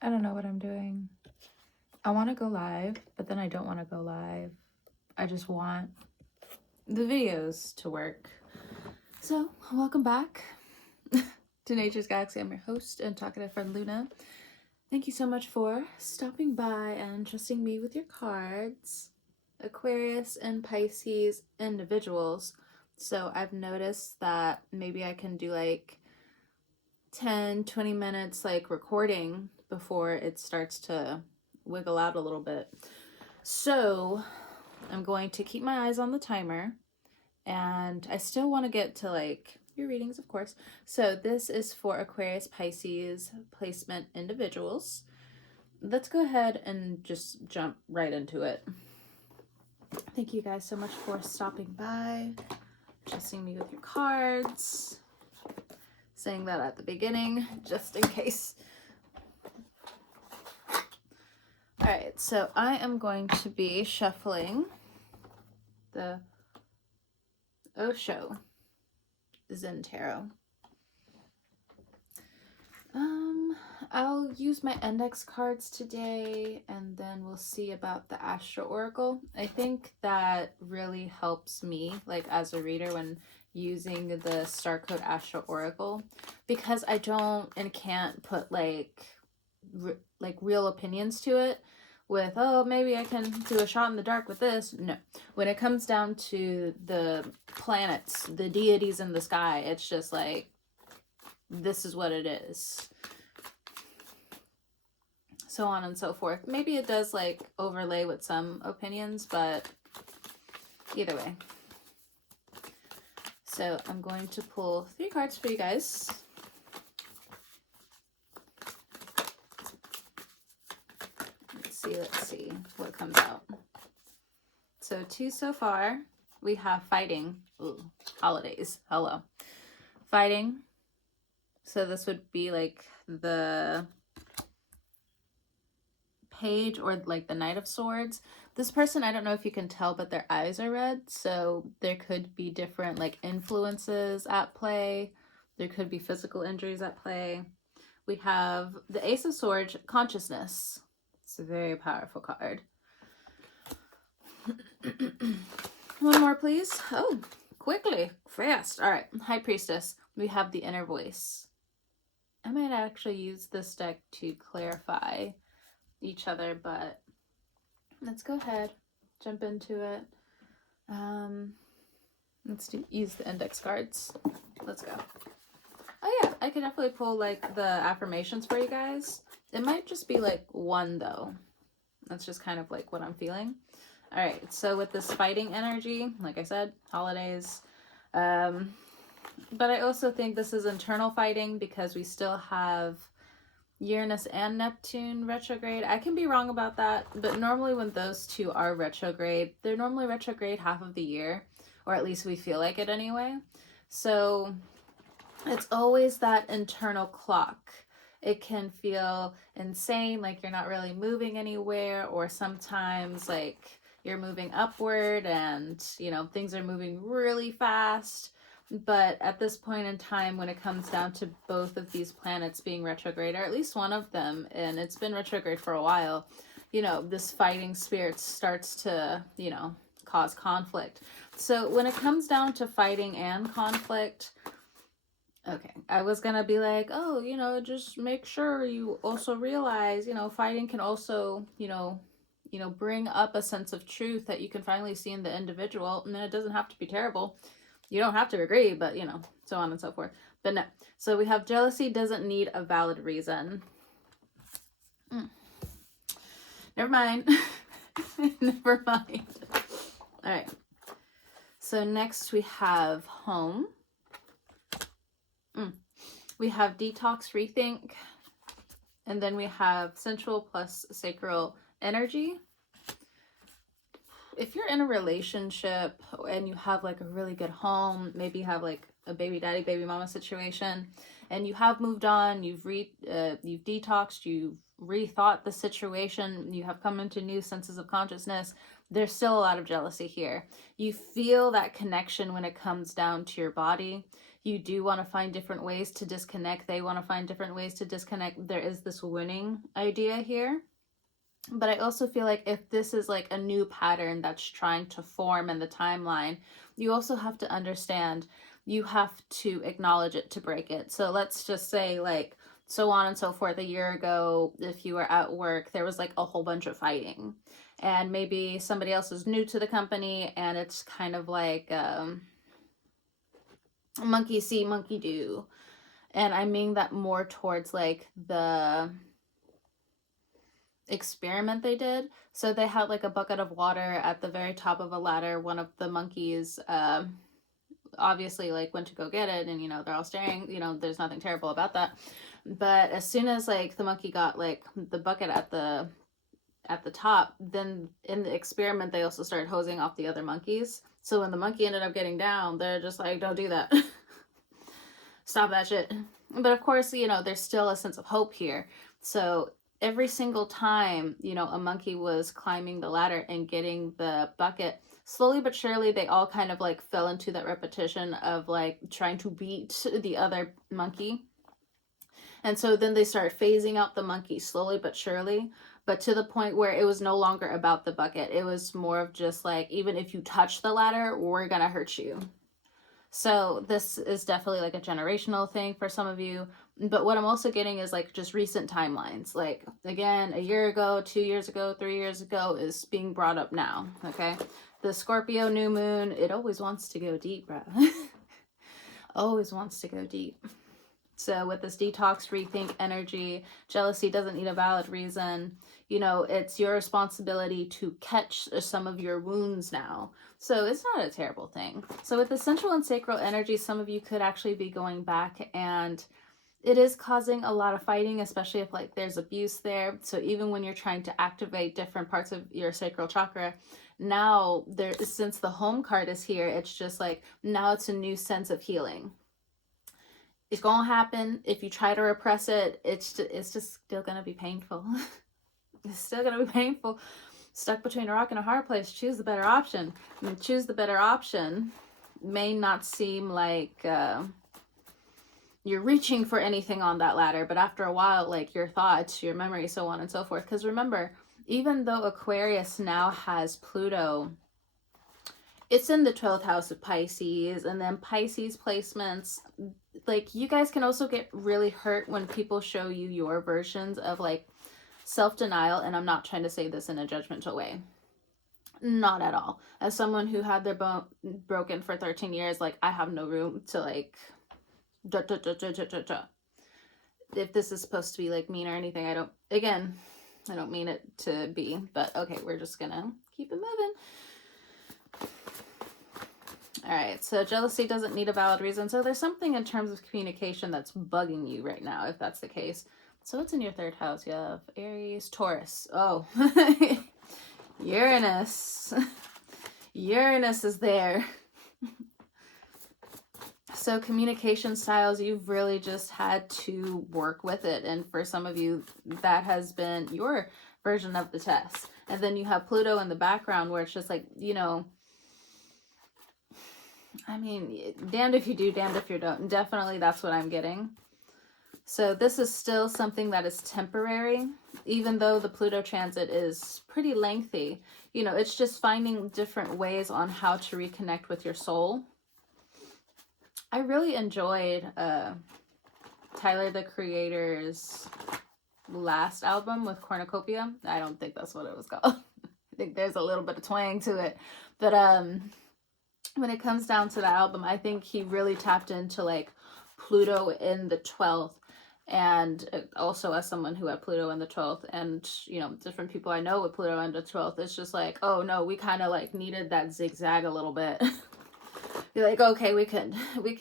I don't know what I'm doing. I want to go live, but then I don't want to go live. I just want the videos to work. So, welcome back to Nature's Galaxy. I'm your host and talkative friend Luna. Thank you so much for stopping by and trusting me with your cards. Aquarius and Pisces individuals. So I've noticed that maybe I can do like 10-20 minutes like recording before it starts to wiggle out a little bit. So I'm going to keep my eyes on the timer, and I still want to get to like your readings, of course. So this is for Aquarius, Pisces placement individuals. Let's go ahead and just jump right into it. Thank you guys so much for stopping by, trusting me with your cards. Saying that at the beginning, just in case. Alright, so I am going to be shuffling the Osho Zen Tarot. I'll use my index cards today, and then we'll see about the Astro Oracle. I think that really helps me, like as a reader, when using the Star Code Astro Oracle, because I don't and can't put like real opinions to it with, oh, maybe I can do a shot in the dark with this. No. When it comes down to the planets, the deities in the sky, it's just like, this is what it is. So on and so forth. Maybe it does like overlay with some opinions, but either way. So I'm going to pull 3 cards for you guys. Let's see what comes out. So 2 so far. We have fighting. Ooh, holidays. Hello. Fighting. So this would be like the Page or like the Knight of Swords. This person, I don't know if you can tell, but their eyes are red. So there could be different like influences at play. There could be physical injuries at play. We have the Ace of Swords, consciousness. It's a very powerful card. One more, please. Oh, quickly, fast. All right, High Priestess. We have the Inner Voice. I might actually use this deck to clarify each other, but let's go ahead, jump into it. Let's use the index cards. Let's go. Oh yeah, I could definitely pull like the affirmations for you guys. It might just be like one though. That's just kind of like what I'm feeling. All right, so with this fighting energy, like I said, holidays. But I also think this is internal fighting because we still have Uranus and Neptune retrograde. I can be wrong about that, but normally when those two are retrograde, they're normally retrograde half of the year, or at least we feel like it anyway. So it's always that internal clock. It can feel insane, like you're not really moving anywhere, or sometimes like you're moving upward and, you know, things are moving really fast. But at this point in time, when it comes down to both of these planets being retrograde, or at least one of them, and it's been retrograde for a while, you know, this fighting spirit starts to, you know, cause conflict. So when it comes down to fighting and conflict, okay, I was gonna be like, oh, you know, just make sure you also realize, you know, fighting can also, you know, bring up a sense of truth that you can finally see in the individual, and then it doesn't have to be terrible. You don't have to agree, but, you know, so on and so forth. But no. So we have jealousy doesn't need a valid reason. Never mind. Never mind. All right. So next we have home. We have detox, rethink. And then we have sensual plus sacral energy. If you're in a relationship and you have like a really good home, maybe you have like a baby daddy, baby mama situation, and you have moved on, you've detoxed, you've rethought the situation, you have come into new senses of consciousness, there's still a lot of jealousy here. You feel that connection when it comes down to your body. You do want to find different ways to disconnect. They want to find different ways to disconnect. There is this winning idea here. But I also feel like if this is like a new pattern that's trying to form in the timeline, you also have to understand, you have to acknowledge it to break it. So let's just say, like, so on and so forth, a year ago, if you were at work, there was like a whole bunch of fighting. And maybe somebody else is new to the company, and it's kind of like monkey see, monkey do. And I mean that more towards like the experiment they did. So they had like a bucket of water at the very top of a ladder. One of the monkeys obviously like went to go get it, and they're all staring. There's nothing terrible about that. But as soon as like the monkey got like the bucket at the top, then in the experiment they also started hosing off the other monkeys. So when the monkey ended up getting down, they're just like, don't do that. Stop that shit. But of course, there's still a sense of hope here. So every single time, a monkey was climbing the ladder and getting the bucket, slowly but surely, they all kind of like fell into that repetition of like trying to beat the other monkey. And so then they started phasing out the monkey slowly but surely, but to the point where it was no longer about the bucket. It was more of just like, even if you touch the ladder, we're gonna hurt you. So this is definitely like a generational thing for some of you. But what I'm also getting is like just recent timelines. Like, again, a year ago, 2 years ago, 3 years ago is being brought up now, okay? The Scorpio new moon, it always wants to go deep, bro. Always wants to go deep. So with this detox, rethink energy, jealousy doesn't need a valid reason. It's your responsibility to catch some of your wounds now. So it's not a terrible thing. So with the central and sacral energy, some of you could actually be going back, and it is causing a lot of fighting, especially if like there's abuse there. So even when you're trying to activate different parts of your sacral chakra, now since the home card is here, it's just like, now it's a new sense of healing. It's gonna happen. If you try to repress it, it's just still gonna be painful. It's still gonna be painful. Stuck between a rock and a hard place. Choose the better option. Choose the better option may not seem like you're reaching for anything on that ladder, but after a while, like your thoughts, your memory, so on and so forth. Because remember, even though Aquarius now has Pluto, it's in the 12th house of Pisces, and then Pisces placements, like, you guys can also get really hurt when people show you your versions of like self-denial. And I'm not trying to say this in a judgmental way, not at all. As someone who had their bone broken for 13 years, like, I have no room to like if this is supposed to be like mean or anything. I don't mean it to be, but okay, we're just gonna keep it moving. All right, so jealousy doesn't need a valid reason. So there's something in terms of communication that's bugging you right now, if that's the case. So it's in your 3rd house. You have Aries, Taurus. Oh, Uranus. Uranus is there. So communication styles, you've really just had to work with it. And for some of you, that has been your version of the test. And then you have Pluto in the background, where it's just like, I mean, damned if you do, damned if you don't. Definitely that's what I'm getting. So this is still something that is temporary, even though the Pluto transit is pretty lengthy. It's just finding different ways on how to reconnect with your soul. I really enjoyed Tyler, the Creator's last album with Cornucopia. I don't think that's what it was called. I think there's a little bit of twang to it. But when it comes down to the album, I think he really tapped into like Pluto in the 12th. And also, as someone who had Pluto in the 12th, and different people I know with Pluto in the 12th, it's just like, oh no, we kind of like needed that zigzag a little bit. You're like, okay, we can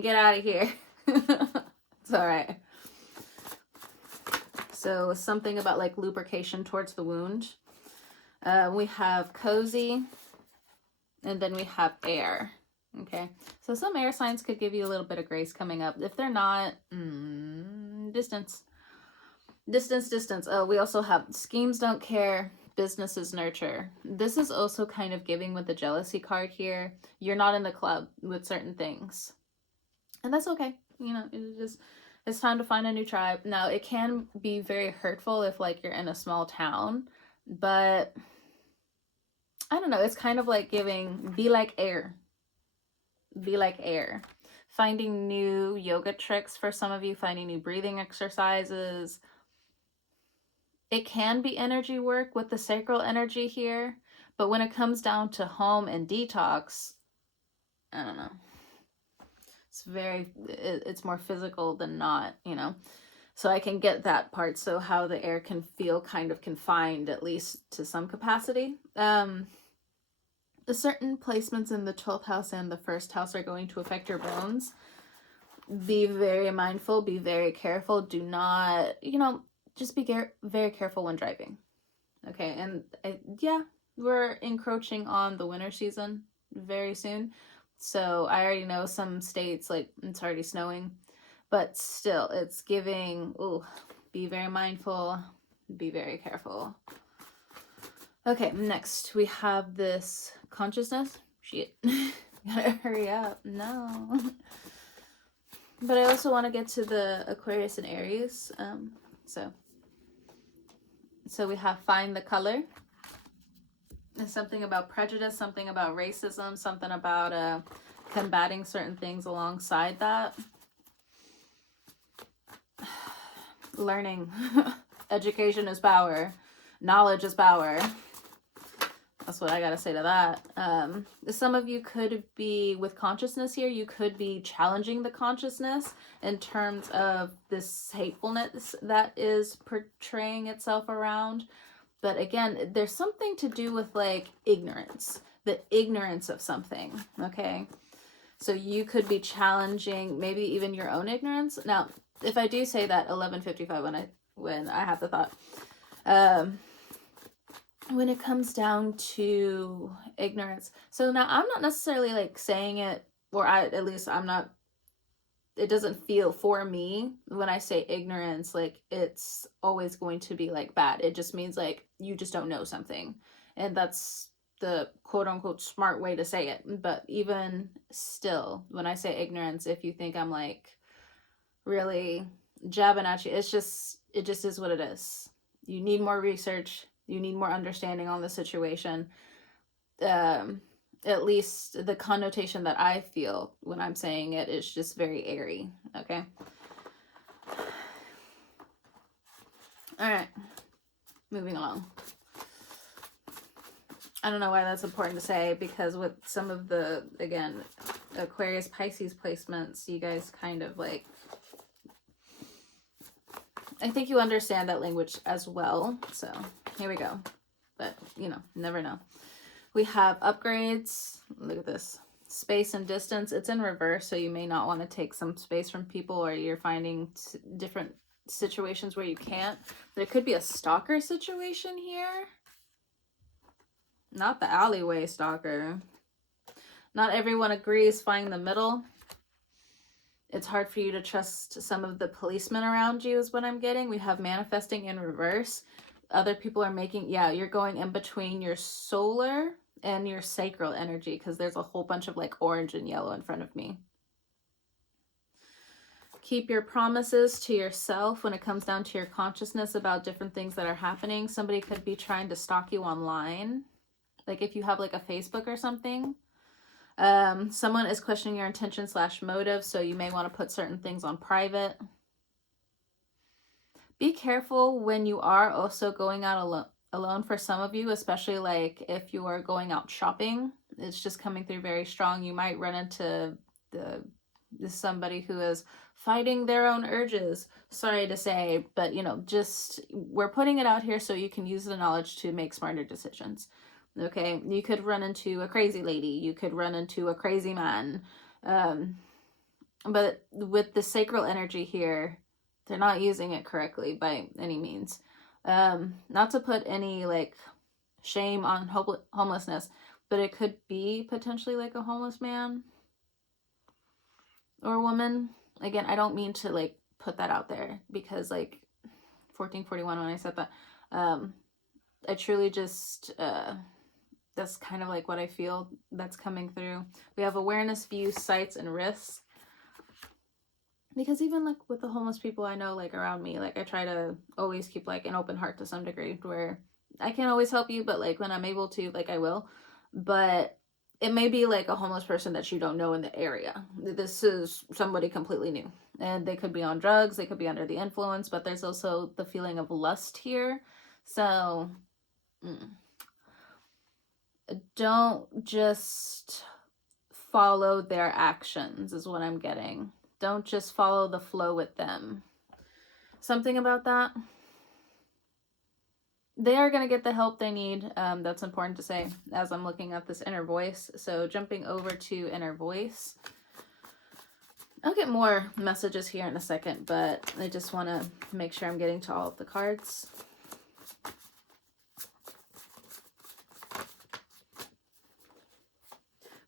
get out of here. It's all right. So something about like lubrication towards the wound. We have cozy, and then we have air. Okay, so some air signs could give you a little bit of grace coming up. If they're not, distance. Oh, we also have schemes don't care, businesses nurture. This is also kind of giving with the jealousy card here. You're not in the club with certain things. And that's okay. You know, it's time to find a new tribe. Now, it can be very hurtful if like you're in a small town, but I don't know, it's kind of like giving, be like air. Be like air. Finding new yoga tricks for some of you, finding new breathing exercises. It can be energy work with the sacral energy here, but when it comes down to home and detox, I don't know. It's more physical than not, you know. So I can get that part. So how the air can feel kind of confined, at least to some capacity. The certain placements in the 12th house and the first house are going to affect your bones. Be very mindful, be very careful. Do not, you know, just be very careful when driving. Okay, and yeah, we're encroaching on the winter season very soon. So I already know some states, like, it's already snowing. But still, it's giving, ooh, be very mindful, be very careful. Okay, next we have this consciousness. Shit. Gotta hurry up. No. But I also want to get to the Aquarius and Aries. So we have find the color. There's something about prejudice, something about racism, something about combating certain things alongside that. Learning. Education is power. Knowledge is power. That's what I gotta say to that. Some of you could be, with consciousness here, you could be challenging the consciousness in terms of this hatefulness that is portraying itself around. But again, there's something to do with like ignorance, the ignorance of something, okay? So you could be challenging maybe even your own ignorance. Now, if I do say that 11:55 when I have the thought, when it comes down to ignorance. So now I'm not necessarily like saying it, or at least I'm not, it doesn't feel for me when I say ignorance, like it's always going to be like bad. It just means like you just don't know something. And that's the quote unquote smart way to say it. But even still, when I say ignorance, if you think I'm like really jabbing at you, it just is what it is. You need more research. You need more understanding on the situation. At least the connotation that I feel when I'm saying it is just very airy. Okay. All right. Moving along. I don't know why that's important to say, because with some of the, again, Aquarius Pisces placements, you guys kind of like, I think you understand that language as well. So here we go. But, you know, never know. We have upgrades. Look at this. Space and distance. It's in reverse, so you may not want to take some space from people, or you're finding different situations where you can't. There could be a stalker situation here. Not the alleyway stalker. Not everyone agrees. Find the middle. It's hard for you to trust some of the policemen around you is what I'm getting. We have manifesting in reverse. Other people are making, yeah, you're going in between your solar and your sacral energy, because there's a whole bunch of like orange and yellow in front of me. Keep your promises to yourself when it comes down to your consciousness about different things that are happening. Somebody could be trying to stalk you online. Like if you have like a Facebook or something. Someone is questioning your intention / motive, so you may want to put certain things on private. Be careful when you are also going out alone for some of you, especially like if you are going out shopping. It's just coming through very strong. You might run into somebody who is fighting their own urges. Sorry to say, but you know, just we're putting it out here so you can use the knowledge to make smarter decisions. Okay, you could run into a crazy lady. You could run into a crazy man. But with the sacral energy here, they're not using it correctly by any means. Not to put any like shame on homelessness, but it could be potentially like a homeless man or woman. Again, I don't mean to like put that out there, because like 1441 when I said that, I truly just that's kind of like what I feel that's coming through. We have awareness, views, sights, and risks. Because even like with the homeless people I know like around me, like I try to always keep like an open heart to some degree, where I can't always help you, but like when I'm able to, like I will. But it may be like a homeless person that you don't know in the area. This is somebody completely new, and they could be on drugs, they could be under the influence, but there's also the feeling of lust here. So don't just follow their actions is what I'm getting. Don't just follow the flow with them. Something about that. They are going to get the help they need. That's important to say as I'm looking at this inner voice. So jumping over to inner voice. I'll get more messages here in a second, but I just want to make sure I'm getting to all of the cards.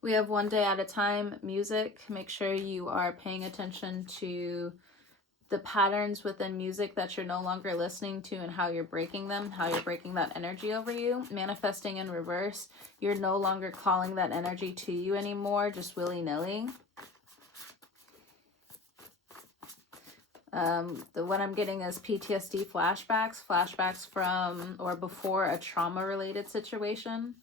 We have one day at a time music. Make sure you are paying attention to the patterns within music that you're no longer listening to and how you're breaking them, how you're breaking that energy over you. Manifesting in reverse. You're no longer calling that energy to you anymore, just willy-nilly. What I'm getting is PTSD flashbacks from or before a trauma-related situation.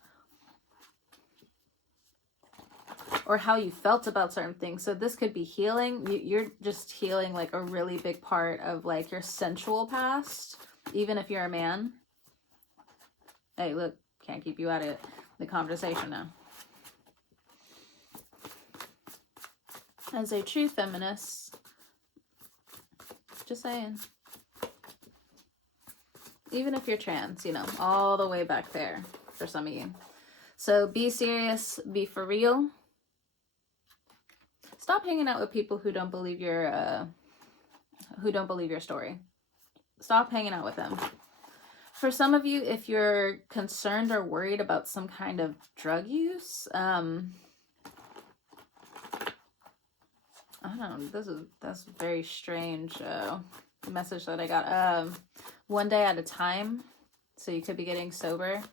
Or how you felt about certain things. So this could be healing. You're just healing like a really big part of like your sensual past, even if you're a man. Hey, look, can't keep you out of the conversation now. As a true feminist, just saying. Even if you're trans, you know, all the way back there for some of you. So be serious, be for real. Stop hanging out with people who don't believe your story. Stop hanging out with them. For some of you, if you're concerned or worried about some kind of drug use, I don't know. That's very strange message that I got. One day at a time. So you could be getting sober.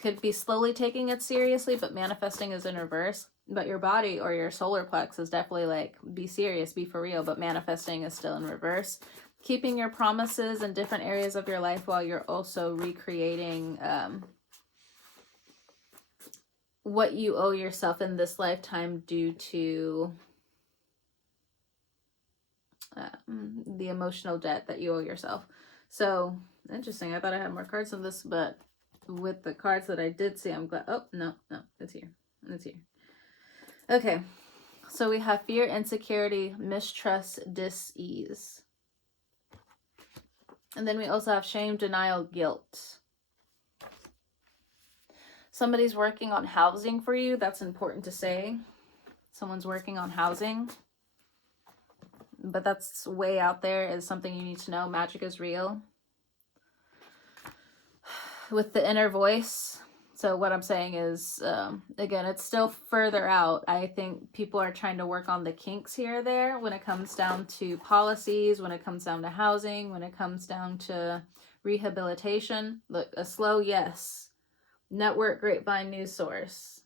Could be slowly taking it seriously, but manifesting is in reverse. But your body or your solar plex is definitely like, be serious, be for real, but manifesting is still in reverse. Keeping your promises in different areas of your life while you're also recreating what you owe yourself in this lifetime due to the emotional debt that you owe yourself. So, interesting. I thought I had more cards on this, but with the cards that I did see, I'm glad. Oh, no, it's here. It's here. Okay, so we have fear, insecurity, mistrust, dis-ease. And then we also have shame, denial, guilt. Somebody's working on housing for you. That's important to say. Someone's working on housing. But that's way out there, is something you need to know. Magic is real. With the inner voice. So what I'm saying is, again, it's still further out. I think people are trying to work on the kinks here or there when it comes down to policies, when it comes down to housing, when it comes down to rehabilitation. Look, a slow yes. Network, grapevine, news source.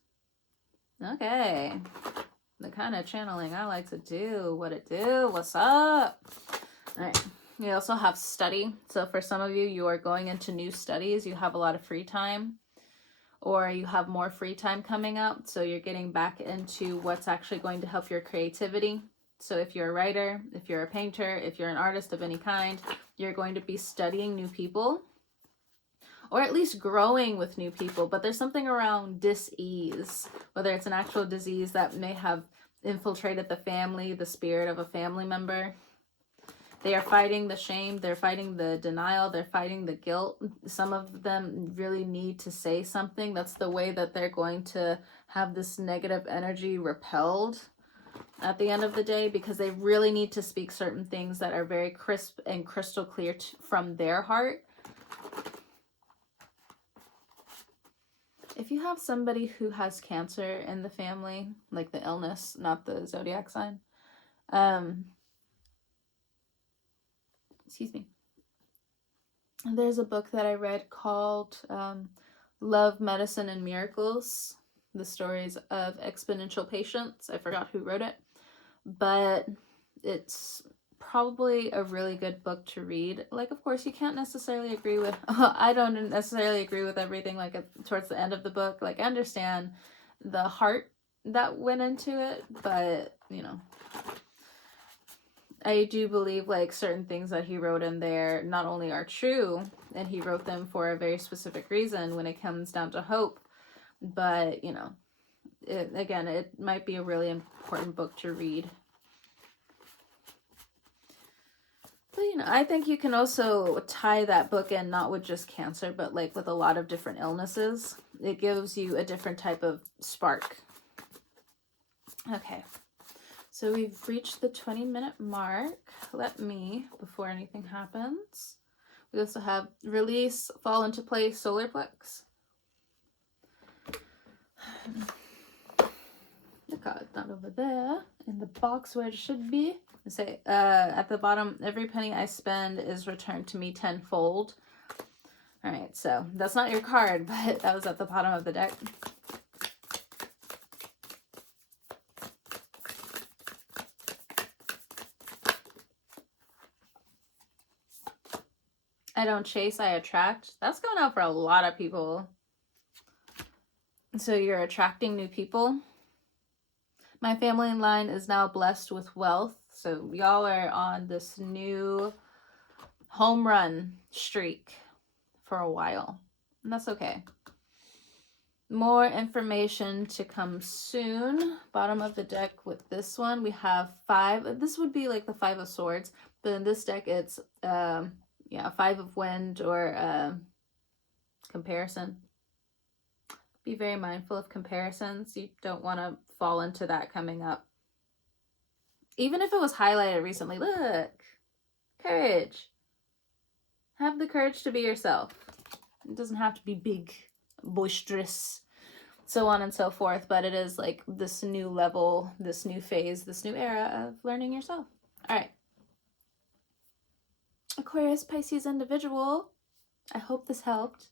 Okay. The kind of channeling I like to do. What it do? What's up? All right. We also have study. So for some of you, you are going into new studies. You have a lot of free time. Or you have more free time coming up, so you're getting back into what's actually going to help your creativity. So if you're a writer, if you're a painter, if you're an artist of any kind, you're going to be studying new people, or at least growing with new people. But there's something around dis-ease, whether it's an actual disease that may have infiltrated the family, the spirit of a family member. They are fighting the shame, they're fighting the denial, they're fighting the guilt. Some of them really need to say something. That's the way that they're going to have this negative energy repelled at the end of the day, because they really need to speak certain things that are very crisp and crystal clear from their heart. If you have somebody who has cancer in the family, like the illness, not the zodiac sign, excuse me. There's a book that I read called Love, Medicine, and Miracles. The Stories of Exponential Patience. I forgot who wrote it. But it's probably a really good book to read. Like, of course, you can't necessarily agree with, I don't necessarily agree with everything, like, towards the end of the book. Like, I understand the heart that went into it, but, you know, I do believe, like, certain things that he wrote in there not only are true, and he wrote them for a very specific reason when it comes down to hope, but, you know, again, it might be a really important book to read. But, you know, I think you can also tie that book in not with just cancer, but like with a lot of different illnesses. It gives you a different type of spark. Okay, so we've reached the 20-minute mark. Let me, before anything happens, we also have release, fall into place, solar plex. Look how it's not over there in the box where it should be. I say at the bottom, every penny I spend is returned to me tenfold. All right, so that's not your card, but that was at the bottom of the deck. I don't chase, I attract. That's going out for a lot of people. So you're attracting new people. My family line is now blessed with wealth. So y'all are on this new home run streak for a while. And that's okay. More information to come soon. Bottom of the deck with this one, we have 5. This would be like the 5 of Swords. But in this deck, it's 5 of Wind or comparison. Be very mindful of comparisons. You don't want to fall into that coming up. Even if it was highlighted recently, look, courage. Have the courage to be yourself. It doesn't have to be big, boisterous, so on and so forth, but it is like this new level, this new phase, this new era of learning yourself. All right. Aquarius, Pisces individual, I hope this helped.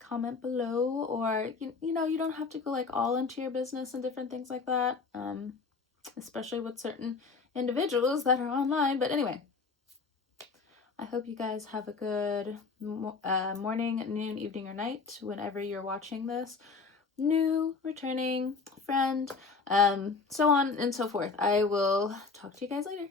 Comment below, or you know, you don't have to go like all into your business and different things like that, especially with certain individuals that are online. But anyway, I hope you guys have a good morning, noon, evening, or night whenever you're watching this. New, returning, friend, so on and so forth. I will talk to you guys later.